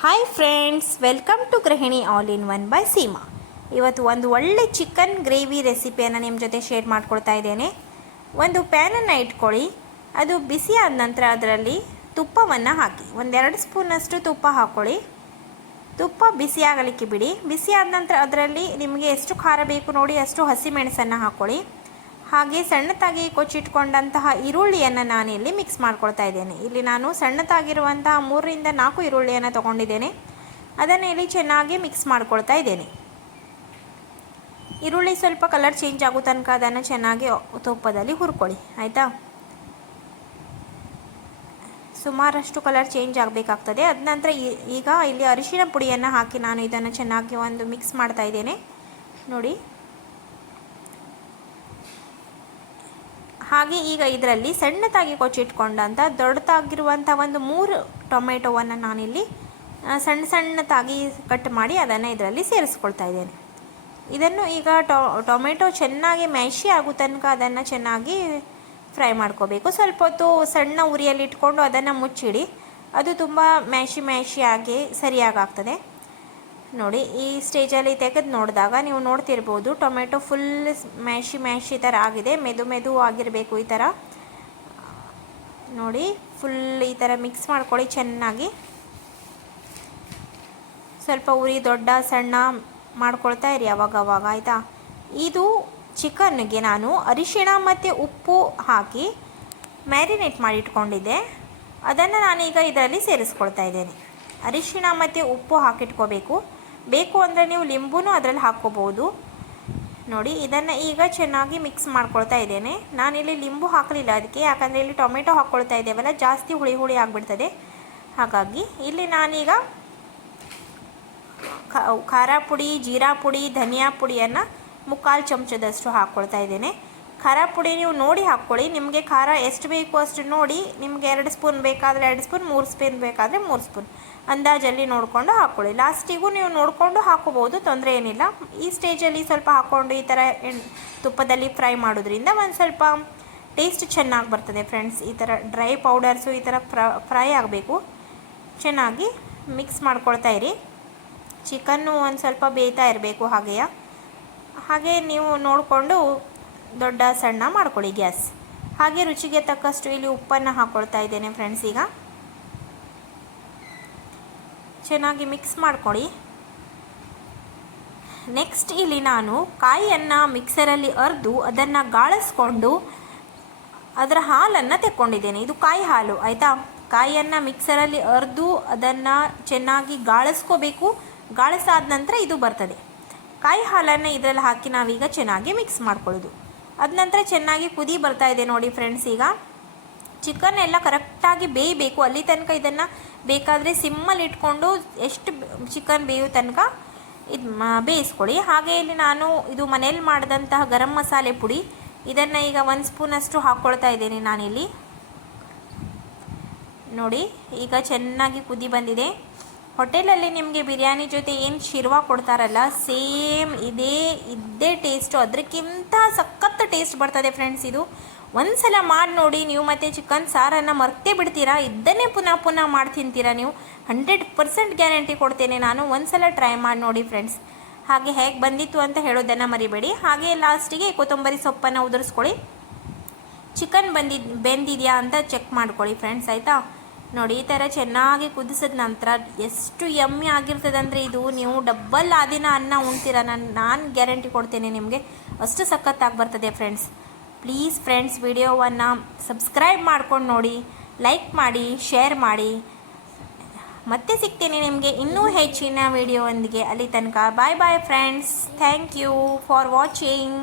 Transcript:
Hi friends welcome to Gruhini all in one by Seema ಇವತ್ತು ಒಂದು ಒಳ್ಳೆ chicken gravy ರೆಸಿಪಿಯನ್ನು ನಿಮ್ಮ ಜೊತೆ ಶೇರ್ ಮಾಡ್ಕೊಳ್ತಾ ಇದ್ದೇನೆ. ಒಂದು ಪ್ಯಾನನ್ನು ಇಟ್ಕೊಳ್ಳಿ, ಅದು ಬಿಸಿ ಆದ ನಂತರ ಅದರಲ್ಲಿ ತುಪ್ಪವನ್ನು ಹಾಕಿ, ಒಂದೆರಡು ಸ್ಪೂನಷ್ಟು ತುಪ್ಪ ಹಾಕ್ಕೊಳ್ಳಿ ತುಪ್ಪ ಬಿಸಿ ಆಗಲಿಕ್ಕೆ ಬಿಡಿ, ಬಿಸಿ ಆದ ನಂತರ ಅದರಲ್ಲಿ ನಿಮಗೆ ಎಷ್ಟು ಖಾರ ಬೇಕು ನೋಡಿ ಅಷ್ಟು ಹಸಿಮೆಣಸನ್ನು ಹಾಕ್ಕೊಳ್ಳಿ ಹಾಗೆ ಸಣ್ಣದಾಗಿ ಕೊಚ್ಚಿಟ್ಕೊಂಡಂತಹ ಈರುಳ್ಳಿಯನ್ನು ನಾನು ಇಲ್ಲಿ ಮಿಕ್ಸ್ ಮಾಡ್ಕೊಳ್ತಾ ಇದ್ದೇನೆ. ಇಲ್ಲಿ ನಾನು ಸಣ್ಣದಾಗಿರುವಂತಹ ಮೂರರಿಂದ ನಾಲ್ಕು ಈರುಳ್ಳಿಯನ್ನು ತಗೊಂಡಿದ್ದೇನೆ. ಅದನ್ನು ಇಲ್ಲಿ ಚೆನ್ನಾಗಿ ಮಿಕ್ಸ್ ಮಾಡ್ಕೊಳ್ತಾ ಇದ್ದೇನೆ. ಈರುಳ್ಳಿ ಸ್ವಲ್ಪ ಕಲರ್ ಚೇಂಜ್ ಆಗೋ ತನಕ ಅದನ್ನು ಚೆನ್ನಾಗಿ ತುಪ್ಪದಲ್ಲಿ ಹುರ್ಕೊಳ್ಳಿ, ಆಯಿತಾ? ಸುಮಾರಷ್ಟು ಕಲರ್ ಚೇಂಜ್ ಆಗಬೇಕಾಗ್ತದೆ. ಅದ ನಂತರ ಈಗ ಇಲ್ಲಿ ಅರಿಶಿನ ಪುಡಿಯನ್ನು ಹಾಕಿ ನಾನು ಇದನ್ನು ಚೆನ್ನಾಗಿ ಒಂದು ಮಿಕ್ಸ್ ಮಾಡ್ತಾ ಇದ್ದೇನೆ. ನೋಡಿ. ಹಾಗೆ ಈಗ ಇದರಲ್ಲಿ ಸಣ್ಣದಾಗಿ ಕೊಚ್ಚಿಟ್ಕೊಂಡಂಥ ದೊಡ್ಡದಾಗಿರುವಂಥ ಒಂದು ಮೂರು ಟೊಮೆಟೊವನ್ನು ನಾನಿಲ್ಲಿ ಸಣ್ಣ ಸಣ್ಣದಾಗಿ ಕಟ್ ಮಾಡಿ ಅದನ್ನು ಇದರಲ್ಲಿ ಸೇರಿಸ್ಕೊಳ್ತಾ ಇದ್ದೇನೆ. ಇದನ್ನು ಈಗ ಟೊ, ಟೊಮೆಟೊ ಚೆನ್ನಾಗಿ ಮ್ಯಾಶಿ ಆಗೋ ತನಕ ಅದನ್ನು ಚೆನ್ನಾಗಿ ಫ್ರೈ ಮಾಡ್ಕೋಬೇಕು. ಸ್ವಲ್ಪ ಹೊತ್ತು ಸಣ್ಣ ಉರಿಯಲ್ಲಿ ಇಟ್ಕೊಂಡು ಅದನ್ನು ಮುಚ್ಚಿಡಿ. ಅದು ತುಂಬ ಮ್ಯಾಶಿ ಮ್ಯಾಶಿ ಆಗಿ ಸರಿಯಾಗಾಗ್ತದೆ ನೋಡಿ, ಈ ಸ್ಟೇಜಲ್ಲಿ ತೆಗೆದು ನೋಡಿದಾಗ ನೀವು ನೋಡ್ತಿರ್ಬೋದು, ಟೊಮೆಟೊ ಫುಲ್ ಮ್ಯಾಶಿ ಮ್ಯಾಶಿ ಥರ ಆಗಿದೆ, ಮೆದು ಮೆದು ಆಗಿರಬೇಕು ಈ ಥರ ನೋಡಿ ಫುಲ್ ಈ ಥರ ಮಿಕ್ಸ್ ಮಾಡ್ಕೊಳ್ಳಿ ಚೆನ್ನಾಗಿ. ಸ್ವಲ್ಪ ಉರಿ, ದೊಡ್ಡ, ಸಣ್ಣ ಮಾಡ್ಕೊಳ್ತಾ ಇರಿ ಅವಾಗ ಅವಾಗ, ಆಯಿತಾ? ಇದು ಚಿಕನ್ಗೆ ನಾನು ಅರಿಶಿಣ ಮತ್ತು ಉಪ್ಪು ಹಾಕಿ ಮ್ಯಾರಿನೇಟ್ ಮಾಡಿಟ್ಕೊಂಡಿದ್ದೆ ಅದನ್ನು ನಾನೀಗ ಇದರಲ್ಲಿ ಸೇರಿಸ್ಕೊಳ್ತಾ ಇದ್ದೇನೆ. ಅರಿಶಿಣ ಮತ್ತು ಉಪ್ಪು ಹಾಕಿಟ್ಕೋಬೇಕು. ಬೇಕು ಅಂದರೆ ನೀವು ಲಿಂಬೂನೂ ಅದರಲ್ಲಿ ಹಾಕ್ಕೋಬೋದು ನೋಡಿ, ಇದನ್ನು ಈಗ ಚೆನ್ನಾಗಿ ಮಿಕ್ಸ್ ಮಾಡ್ಕೊಳ್ತಾ ಇದ್ದೇನೆ. ನಾನಿಲ್ಲಿ ಲಿಂಬು ಹಾಕಲಿಲ್ಲ ಅದಕ್ಕೆ ಯಾಕಂದರೆ ಇಲ್ಲಿ ಟೊಮೆಟೊ ಹಾಕ್ಕೊಳ್ತಾ ಇದ್ದೇವಲ್ಲ, ಜಾಸ್ತಿ ಹುಳಿ ಹುಳಿ ಆಗಿಬಿಡ್ತದೆ. ಹಾಗಾಗಿ ಇಲ್ಲಿ ನಾನೀಗ ಖಾರ ಪುಡಿ, ಜೀರಾ ಪುಡಿ, ಧನಿಯಾ ಪುಡಿಯನ್ನು ಮುಕ್ಕಾಲು ಚಮಚದಷ್ಟು ಹಾಕ್ಕೊಳ್ತಾ ಇದ್ದೇನೆ. ಖಾರ ಪುಡಿ ನೀವು ನೋಡಿ ಹಾಕ್ಕೊಳ್ಳಿ. ನಿಮಗೆ ಖಾರ ಎಷ್ಟು ಬೇಕು ಅಷ್ಟು ನೋಡಿ ನಿಮಗೆ ಎರಡು ಸ್ಪೂನ್ ಬೇಕಾದರೆ ಎರಡು ಸ್ಪೂನ್, ಮೂರು ಸ್ಪೂನ್ ಬೇಕಾದರೆ ಮೂರು ಸ್ಪೂನ್. ಅಂದಾಜಲ್ಲಿ ನೋಡಿಕೊಂಡು ಹಾಕ್ಕೊಳ್ಳಿ. ಲಾಸ್ಟಿಗೂ ನೀವು ನೋಡಿಕೊಂಡು ಹಾಕೋಬೋದು ತೊಂದರೆ ಏನಿಲ್ಲ. ಈ ಸ್ಟೇಜಲ್ಲಿ ಸ್ವಲ್ಪ ಹಾಕ್ಕೊಂಡು ಈ ಥರ ತುಪ್ಪದಲ್ಲಿ ಫ್ರೈ ಮಾಡೋದ್ರಿಂದ ಒಂದು ಸ್ವಲ್ಪ ಟೇಸ್ಟ್ ಚೆನ್ನಾಗಿ ಬರ್ತದೆ ಫ್ರೆಂಡ್ಸ್. ಈ ಥರ ಡ್ರೈ ಪೌಡರ್ಸು ಈ ಥರ ಫ್ರೈ ಆಗಬೇಕು. ಚೆನ್ನಾಗಿ ಮಿಕ್ಸ್ ಮಾಡ್ಕೊಳ್ತಾ ಇರಿ. ಚಿಕನ್ನು ಒಂದು ಸ್ವಲ್ಪ ಬೇಯ್ತಾ ಇರಬೇಕು ಹಾಗೆಯೇ. ಹಾಗೆ ನೀವು ನೋಡಿಕೊಂಡು ದೊಡ್ಡ ಸಣ್ಣ ಮಾಡ್ಕೊಳ್ಳಿ ಗ್ಯಾಸ್. ಹಾಗೆ ರುಚಿಗೆ ತಕ್ಕಷ್ಟು ಇಲ್ಲಿ ಉಪ್ಪನ್ನು ಹಾಕ್ಕೊಳ್ತಾ ಇದ್ದೇನೆ ಫ್ರೆಂಡ್ಸ್ ಈಗ. ಚೆನ್ನಾಗಿ ಮಿಕ್ಸ್ ಮಾಡ್ಕೊಳ್ಳಿ. ನೆಕ್ಸ್ಟ್ ಇಲ್ಲಿ ನಾನು ಕಾಯಿಯನ್ನು ಮಿಕ್ಸರಲ್ಲಿ ಅರ್ದು ಅದನ್ನು ಗಾಳಿಸ್ಕೊಂಡು ಅದರ ಹಾಲನ್ನು ತೆಕ್ಕೊಂಡಿದ್ದೇನೆ. ಇದು ಕಾಯಿ ಹಾಲು, ಆಯಿತಾ? ಕಾಯಿಯನ್ನು ಮಿಕ್ಸರಲ್ಲಿ ಅರ್ದು ಅದನ್ನು ಚೆನ್ನಾಗಿ ಗಾಳಿಸ್ಕೋಬೇಕು. ಗಾಳಿಸಾದ ನಂತರ ಇದು ಬರ್ತದೆ. ಕಾಯಿ ಹಾಲನ್ನು ಇದರಲ್ಲಿ ಹಾಕಿ ನಾವೀಗ ಚೆನ್ನಾಗಿ ಮಿಕ್ಸ್ ಮಾಡ್ಕೊಳ್ಳೋದು. ಅದ ನಂತರ ಚೆನ್ನಾಗಿ ಕುದಿ ಬರ್ತಾ ಇದೆ ನೋಡಿ ಫ್ರೆಂಡ್ಸ್ ಈಗ. ಚಿಕನ್ ಎಲ್ಲ ಕರೆಕ್ಟಾಗಿ ಬೇಯಬೇಕು. ಅಲ್ಲಿ ತನಕ ಇದನ್ನು ಬೇಕಾದರೆ ಸಿಮ್ಮಲ್ಲಿ ಇಟ್ಕೊಂಡು ಎಷ್ಟು ಚಿಕನ್ ಬೇಯೋ ತನಕ ಇದು ಬೇಯಿಸ್ಕೊಳ್ಳಿ. ಹಾಗೆ ಇಲ್ಲಿ ನಾನು ಇದು ಮನೇಲಿ ಮಾಡಿದಂತಹ ಗರಂ ಮಸಾಲೆ ಪುಡಿ. ಇದನ್ನು ಈಗ ಒಂದು ಸ್ಪೂನಷ್ಟು ಹಾಕ್ಕೊಳ್ತಾ ಇದ್ದೀನಿ ನಾನಿಲ್ಲಿ. ನೋಡಿ, ಈಗ ಚೆನ್ನಾಗಿ ಕುದಿ ಬಂದಿದೆ. ಹೋಟೆಲಲ್ಲಿ ನಿಮಗೆ ಬಿರಿಯಾನಿ ಜೊತೆ ಏನು ಶಿರ್ವಾ ಕೊಡ್ತಾರಲ್ಲ, ಸೇಮ್ ಇದೇ, ಇದ್ದೇ ಟೇಸ್ಟು ಅದಕ್ಕಿಂತ ಸಖತ್ತು ಟೇಸ್ಟ್ ಬರ್ತದೆ ಫ್ರೆಂಡ್ಸ್ ಇದು. ಒಂದು ಸಲ ಮಾಡಿ ನೋಡಿ, ನೀವು ಮತ್ತೆ ಚಿಕನ್ ಸಾರನ್ನು ಮರ್ತೇ ಬಿಡ್ತೀರಾ? ಇದನ್ನೇ ಪುನಃ ಪುನಃ ಮಾಡಿ ತಿಂತೀರಾ ನೀವು? ಹಂಡ್ರೆಡ್ ಪರ್ಸೆಂಟ್ ಗ್ಯಾರಂಟಿ ಕೊಡ್ತೇನೆ ನಾನು. ಒಂದು ಸಲ ಟ್ರೈ ಮಾಡಿ ನೋಡಿ ಫ್ರೆಂಡ್ಸ್ ಹಾಗೆ ಹೇಗೆ ಬಂದಿತ್ತು ಅಂತ ಹೇಳೋದನ್ನು ಮರಿಬೇಡಿ. ಹಾಗೆ ಲಾಸ್ಟಿಗೆ ಕೊತ್ತಂಬರಿ ಸೊಪ್ಪನ್ನು ಉದುರಿಸ್ಕೊಳ್ಳಿ. ಚಿಕನ್ ಬಂದಿದ್ದು ಬೆಂದಿದೆಯಾ ಅಂತ ಚೆಕ್ ಮಾಡ್ಕೊಳ್ಳಿ ಫ್ರೆಂಡ್ಸ್ ಆಯಿತಾ? ನೋಡಿ, ಈ ಥರ ಚೆನ್ನಾಗಿ ಕುದಿಸಿದ ನಂತರ ಎಷ್ಟು ಯಮ್ಮಿ ಆಗಿರ್ತದೆ ಅಂದರೆ ಇದು. ನೀವು ಡಬ್ಬಲ್ ಆದಿನ ದಿನ ಅನ್ನ ಉಣ್ತೀರ? ನಾನು ನಾನು ಗ್ಯಾರಂಟಿ ಕೊಡ್ತೇನೆ ನಿಮಗೆ. ಅಷ್ಟು ಸಖತ್ತಾಗಿ ಬರ್ತದೆ ಫ್ರೆಂಡ್ಸ್ ಪ್ಲೀಸ್ ಫ್ರೆಂಡ್ಸ್ ವಿಡಿಯೋವನ್ನು ಸಬ್ಸ್ಕ್ರೈಬ್ ಮಾಡ್ಕೊಂಡು ನೋಡಿ ಲೈಕ್ ಮಾಡಿ ಶೇರ್ ಮಾಡಿ. ಮತ್ತೆ ಸಿಗ್ತೀನಿ ನಿಮಗೆ ಇನ್ನೂ ಹೆಚ್ಚಿನ ವಿಡಿಯೋವೊಂದಿಗೆ ಅಲ್ಲಿ ತನಕ. Bye bye friends thank you for watching